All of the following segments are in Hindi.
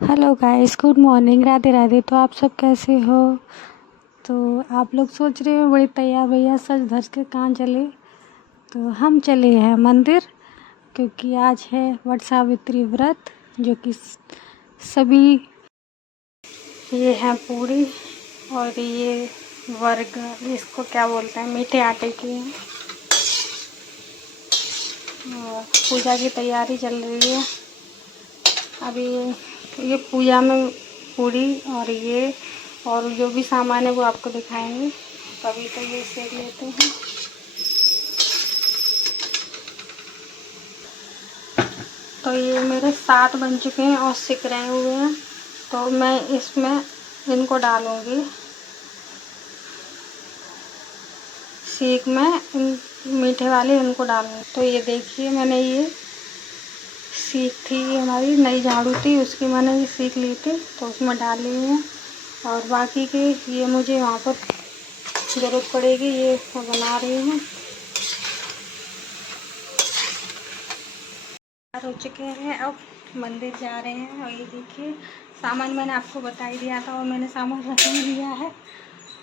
Hello guys, good morning, Radhe Radhe. तो आप सब कैसे हो? तो आप लोग सोच रहे हो बड़ी तैयार भैया सज धज के कहाँ चले। तो हम चले हैं मंदिर, क्योंकि आज है वट सावित्री व्रत, जो कि सभी। ये है पूरी और ये वर्ग, इसको क्या बोलते हैं, मीठे आटे की है। और पूजा की तैयारी चल रही है अभी। ये पूजा में पूरी और जो भी सामान है वो आपको दिखाएंगे। तो अभी तो ये सेक लेते हैं। तो ये मेरे 7 बन चुके हैं और सिक रहे हुए हैं। तो मैं इसमें इनको डालूंगी, सीख में इन मीठे वाले इनको डालूंगी। तो ये देखिए, मैंने ये सीख थी, ये हमारी नई झाड़ू थी, उसकी मैंने ये सीख ली थी, तो उसमें डाल ली है। और बाकी के ये मुझे वहाँ पर ज़रूरत पड़ेगी, ये मैं बना रही हूँ। हो चुके हैं, अब मंदिर जा रहे हैं। और ये देखिए, सामान मैंने आपको बता ही दिया था और मैंने सामान रख ही दिया है।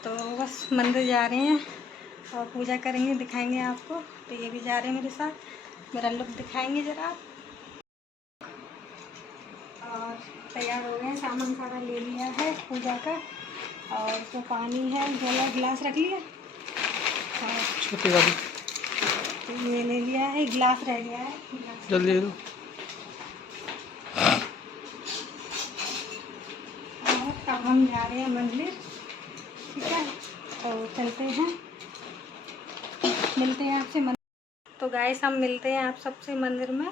तो बस मंदिर जा रहे हैं और पूजा करेंगे, दिखाएंगे आपको। तो ये भी जा रहे हैं मेरे साथ, मेरा लुक दिखाएंगे ज़रा। और तैयार हो गए हैं, सामान सारा ले लिया है पूजा का। और जो पानी है, गिलास रख लिया और छोटी वाली तो ये ले लिया है, गिलास रह गया है, जल्दी दो। और अब हम जा रहे हैं मंदिर, ठीक है। तो चलते हैं, मिलते हैं आपसे मंदिर। तो गाइस, हम मिलते हैं आप सबसे मंदिर में।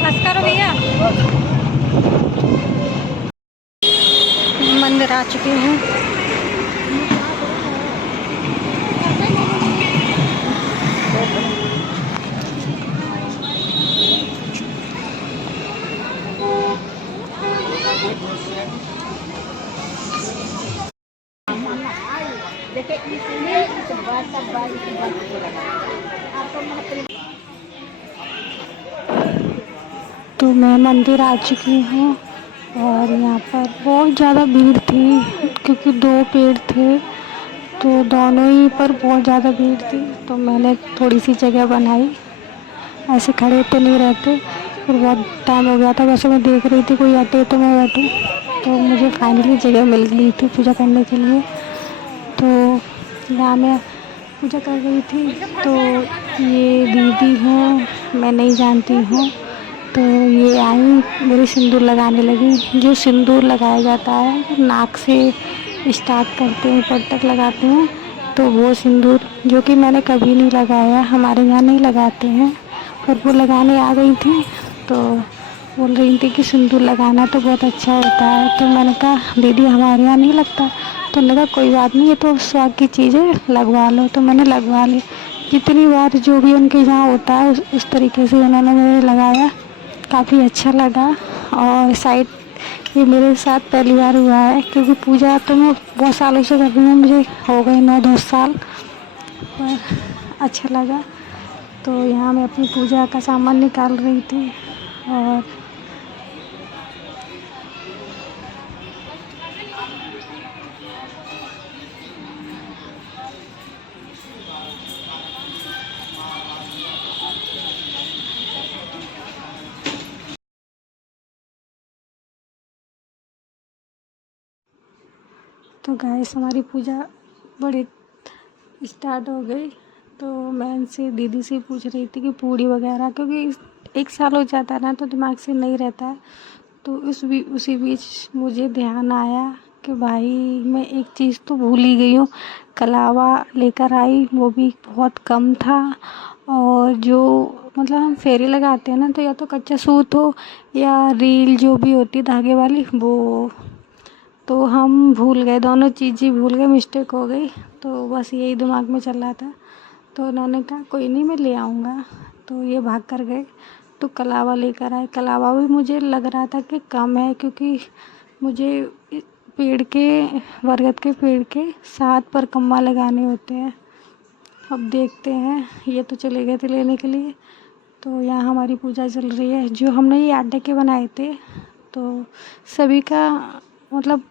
बस करो भैया, मंदिर आ चुके हैं। तो मैं मंदिर आ चुकी हूँ और यहाँ पर बहुत ज़्यादा भीड़ थी, क्योंकि 2 पेड़ थे, तो दोनों ही पर बहुत ज़्यादा भीड़ थी। तो मैंने थोड़ी सी जगह बनाई, ऐसे खड़े तो नहीं रहते, फिर बहुत टाइम हो गया था। वैसे मैं देख रही थी कोई आते तो मैं बैठूँ, तो मुझे फाइनली जगह मिल गई थी पूजा करने के लिए। तो यहाँ मैं पूजा कर रही थी। तो ये दीदी हैं, मैं नहीं जानती हूँ, तो ये आई, मेरे सिंदूर लगाने लगी। जो सिंदूर लगाया जाता है, नाक से स्टार्ट करते हैं, ऊपर तक लगाते हैं। तो वो सिंदूर जो कि मैंने कभी नहीं लगाया, हमारे यहाँ नहीं लगाते हैं, पर वो लगाने आ गई थी। तो बोल रही थी कि सिंदूर लगाना तो बहुत अच्छा होता है। तो मैंने कहा दीदी हमारे यहाँ नहीं लगता। तो लगा कोई बात नहीं, ये तो शौक की चीज़ है, लगवा लो। तो मैंने लगवा ली। जितनी बार जो भी उनके यहाँ होता है उस तरीके से उन्होंने मेरे लगाया, काफ़ी अच्छा लगा। और साइड ये मेरे साथ पहली बार हुआ है, क्योंकि पूजा तो मैं बहुत सालों से कर रही हूँ, मुझे हो गए 9-10 साल, पर अच्छा लगा। तो यहाँ मैं अपनी पूजा का सामान निकाल रही थी। और तो गाइस, हमारी पूजा बड़ी स्टार्ट हो गई। तो मैं इनसे, दीदी से पूछ रही थी कि पूड़ी वगैरह, क्योंकि 1 साल हो जाता है ना, तो दिमाग से नहीं रहता है। तो उसी बीच मुझे ध्यान आया कि भाई मैं एक चीज़ तो भूल ही गई हूँ। कलावा लेकर आई, वो भी बहुत कम था। और जो मतलब हम फेरे लगाते हैं ना, तो या तो कच्चा सूत हो या रील जो भी होती है धागे वाली, वो तो हम भूल गए, दोनों चीज़ ही भूल गए, मिस्टेक हो गई। तो बस यही दिमाग में चल रहा था। तो उन्होंने कहा कोई नहीं मैं ले आऊँगा, तो ये भाग कर गए। तो कलावा लेकर आए। कलावा भी मुझे लग रहा था कि कम है, क्योंकि मुझे पेड़ के बरगद के पेड़ के 7 पर कम्मा लगाने होते हैं। अब देखते हैं, ये तो चले गए थे लेने के लिए। तो यहाँ हमारी पूजा चल रही है। जो हमने ये आटे के बनाए थे, तो सभी का मतलब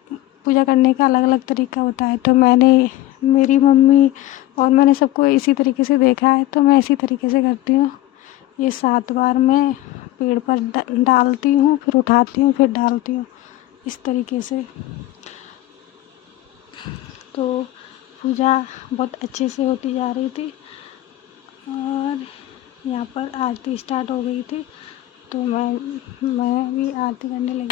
पूजा करने का अलग अलग तरीका होता है। तो मेरी मम्मी और मैंने सबको इसी तरीके से देखा है, तो मैं इसी तरीके से करती हूँ। ये 7 बार मैं पेड़ पर डालती हूँ, फिर उठाती हूँ, फिर डालती हूँ, इस तरीके से। तो पूजा बहुत अच्छे से होती जा रही थी और यहाँ पर आरती स्टार्ट हो गई थी। तो मैं भी आरती करने लगी।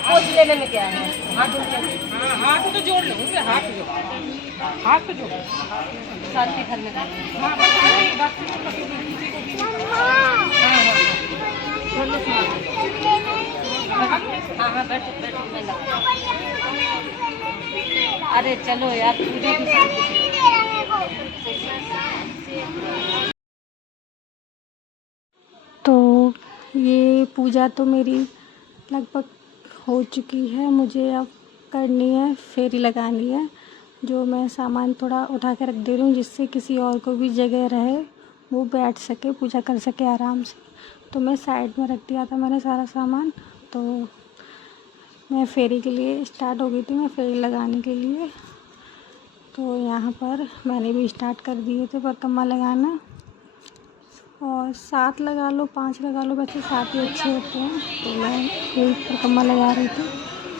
पोज लेने में क्या है? हाथ हाँ हाथ तो जोड़ लो, हाथ जोड़, हाथ तो जोड़। शांति घर में हाँ बस एक बात किसी को भी हाँ हाँ बैठो बैठो मैं लगा। अरे चलो यार पूजा की तो ये पूजा तो मेरी लगभग हो चुकी है। मुझे अब करनी है, फेरी लगानी है। जो मैं सामान थोड़ा उठा के रख दे रही हूँ, जिससे किसी और को भी जगह रहे, वो बैठ सके, पूजा कर सके आराम से। तो मैं साइड में रख दिया था मैंने सारा सामान। तो मैं फेरी के लिए स्टार्ट हो गई थी, मैं फेरी लगाने के लिए। तो यहाँ पर मैंने भी स्टार्ट कर दिए थे परकम्मा लगाना। और 7 लगा लो, 5 लगा लो, वैसे 7 ही अच्छे होते हैं। तो मैं एक परकम्मा लगा रही थी,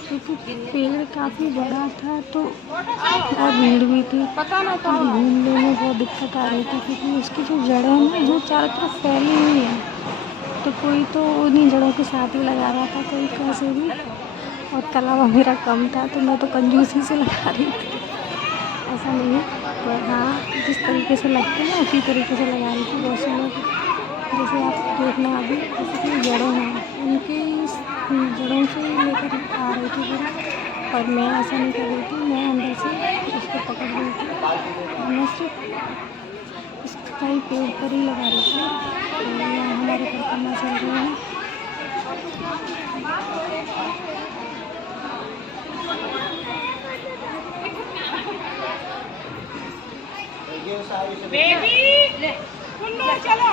क्योंकि पेड़ काफ़ी बड़ा था तो और भीड़ भी थी। पता ना तो घूमने में बहुत दिक्कत आ रही थी, क्योंकि उसकी जो जड़ें हैं ना वो चारों तरफ फैली हुई हैं। तो कोई तो उन्हीं जड़ों के साथ ही लगा रहा था, कोई कैसे भी। कलावा मेरा कम था तो मैं तो कंजूसी से लगा रही थी, ऐसा नहीं है। पर हाँ, जिस तरीके से लगते हैं उसी तरीके से लगा रही थी। बहुत से लोग जैसे आप देखना अभी जैसे कि जड़ें हैं उनकी जड़ों से लेकर आ रही थी पूरा, पर मैं ऐसा नहीं कर रही थी। मैं अंदर से उसको पकड़ रही थी और मैं सिर्फ इसका ही पेड़ पर ही लगा रही थी। तो यहाँ हमारे परिक्रमा चल रहे हैं। बेबी कुन्नू चलो।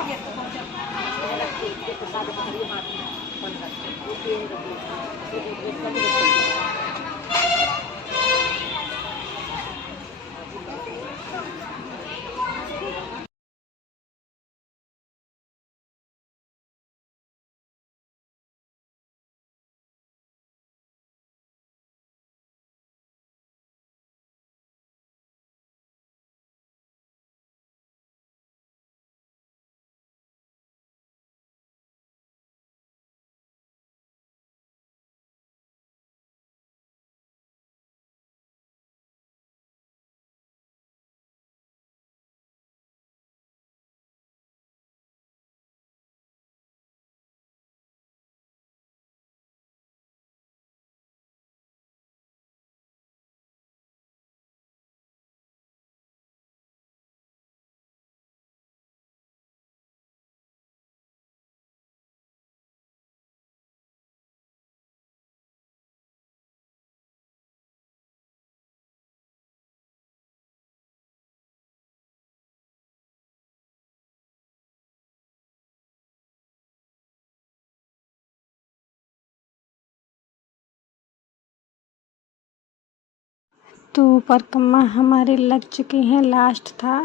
तो परिक्रमा हमारे लग चुके हैं, लास्ट था।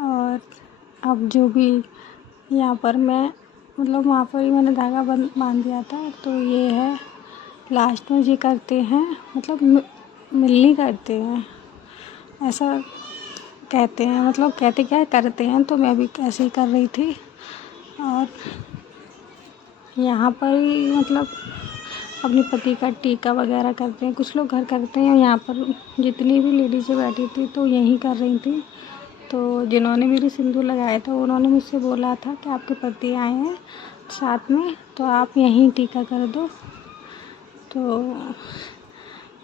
और अब जो भी यहाँ पर मैं मतलब वहाँ पर ही मैंने धागा बांध दिया था, तो ये है लास्ट में ये करते हैं, मतलब मिलनी करते हैं ऐसा कहते हैं, मतलब कहते क्या करते हैं। तो मैं भी ऐसे ही कर रही थी। और यहाँ पर ही मतलब अपने पति का टीका वगैरह करते हैं, कुछ लोग घर करते हैं। यहाँ पर जितनी भी लेडीज़ें बैठी थी तो यहीं कर रही थी। तो जिन्होंने मेरी सिंदूर लगाया था उन्होंने मुझसे बोला था कि आपके पति आए हैं साथ में, तो आप यहीं टीका कर दो। तो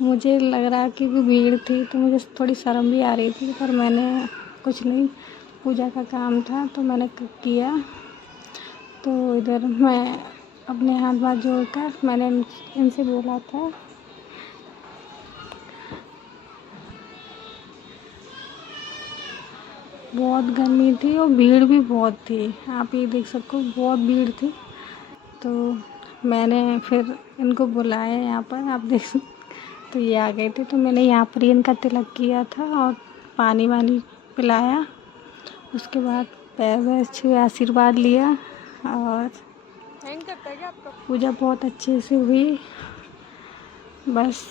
मुझे लग रहा कि भीड़ थी तो मुझे थोड़ी शर्म भी आ रही थी, पर मैंने कुछ नहीं, पूजा का काम था तो मैंने किया। तो इधर मैं अपने हाथ बात जोड़कर मैंने इनसे बोला था बहुत गर्मी थी और भीड़ भी बहुत थी, आप ये देख सकते हो बहुत भीड़ थी। तो मैंने फिर इनको बुलाया यहाँ पर, आप देख तो ये आ गए थे। तो मैंने यहाँ पर ही इनका तिलक किया था और पानी वानी पिलाया। उसके बाद पैर वैर छुए, आशीर्वाद लिया और पूजा बहुत अच्छे से हुई। बस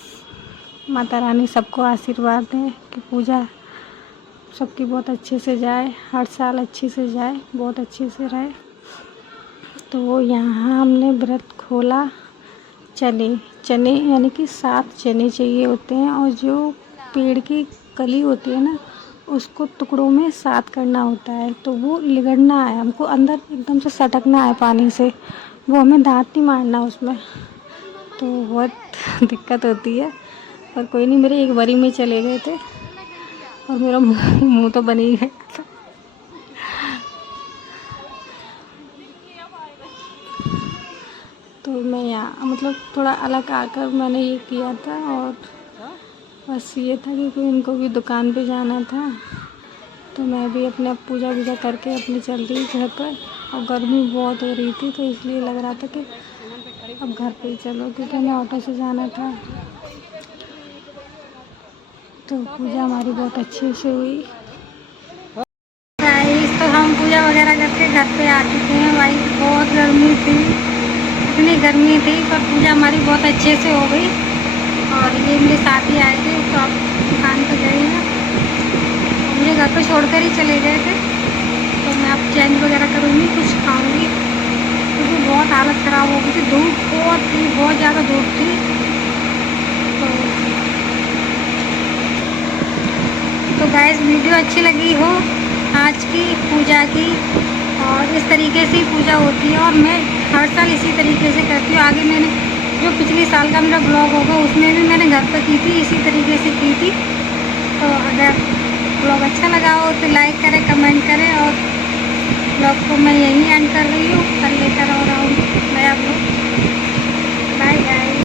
माता रानी सबको आशीर्वाद दें कि पूजा सबकी बहुत अच्छे से जाए, हर साल अच्छे से जाए, बहुत अच्छे से रहे। तो यहाँ हमने व्रत खोला। चने यानी कि 7 चने चाहिए होते हैं, और जो पेड़ की कली होती है ना उसको टुकड़ों में 7 करना होता है। तो वो लिगड़ना है हमको, अंदर एकदम से सटकना है पानी से, वो हमें दांत नहीं मारना उसमें। तो बहुत दिक्कत होती है, पर कोई नहीं। मेरे एक बारी में चले गए थे और मेरा मुँह तो बन ही गया था। तो मैं यहाँ मतलब थोड़ा अलग आकर मैंने ये किया था। और बस ये था क्योंकि इनको भी दुकान पे जाना था, तो मैं भी अपने पूजा वूजा करके अपनी चल रही घर पर। और गर्मी बहुत हो रही थी तो इसलिए लग रहा था कि अब घर पे ही चलो, क्योंकि हमें ऑटो से जाना था। तो पूजा हमारी बहुत अच्छे से हुई। तो हम पूजा वगैरह करके घर पे आ चुके हैं। भाई बहुत गर्मी थी, इतनी गर्मी थी, पर पूजा हमारी बहुत अच्छे से हो गई। और ये मेरे साथ ही आए थे, तो आप दुकान पे गए हैं, मुझे घर पे छोड़कर ही चले गए थे। तो मैं अब चेंज वगैरह करूँगी, कुछ खाऊँगी, क्योंकि बहुत हालत ख़राब हो गई थी। धूप बहुत थी, बहुत ज़्यादा धूप थी। गाइस वीडियो अच्छी लगी हो आज की पूजा की, और इस तरीके से ही पूजा होती है और मैं हर साल इसी तरीके से करती हूँ। आगे मैंने जो पिछले साल का मेरा ब्लॉग होगा उसमें भी मैंने घर पर की थी, इसी तरीके से की थी। तो अगर ब्लॉग अच्छा लगा हो तो लाइक करें, कमेंट करें, और ब्लॉग को मैं यहीं एंड कर रही हूँ। कल लेकर और आऊँ नया ब्लॉग।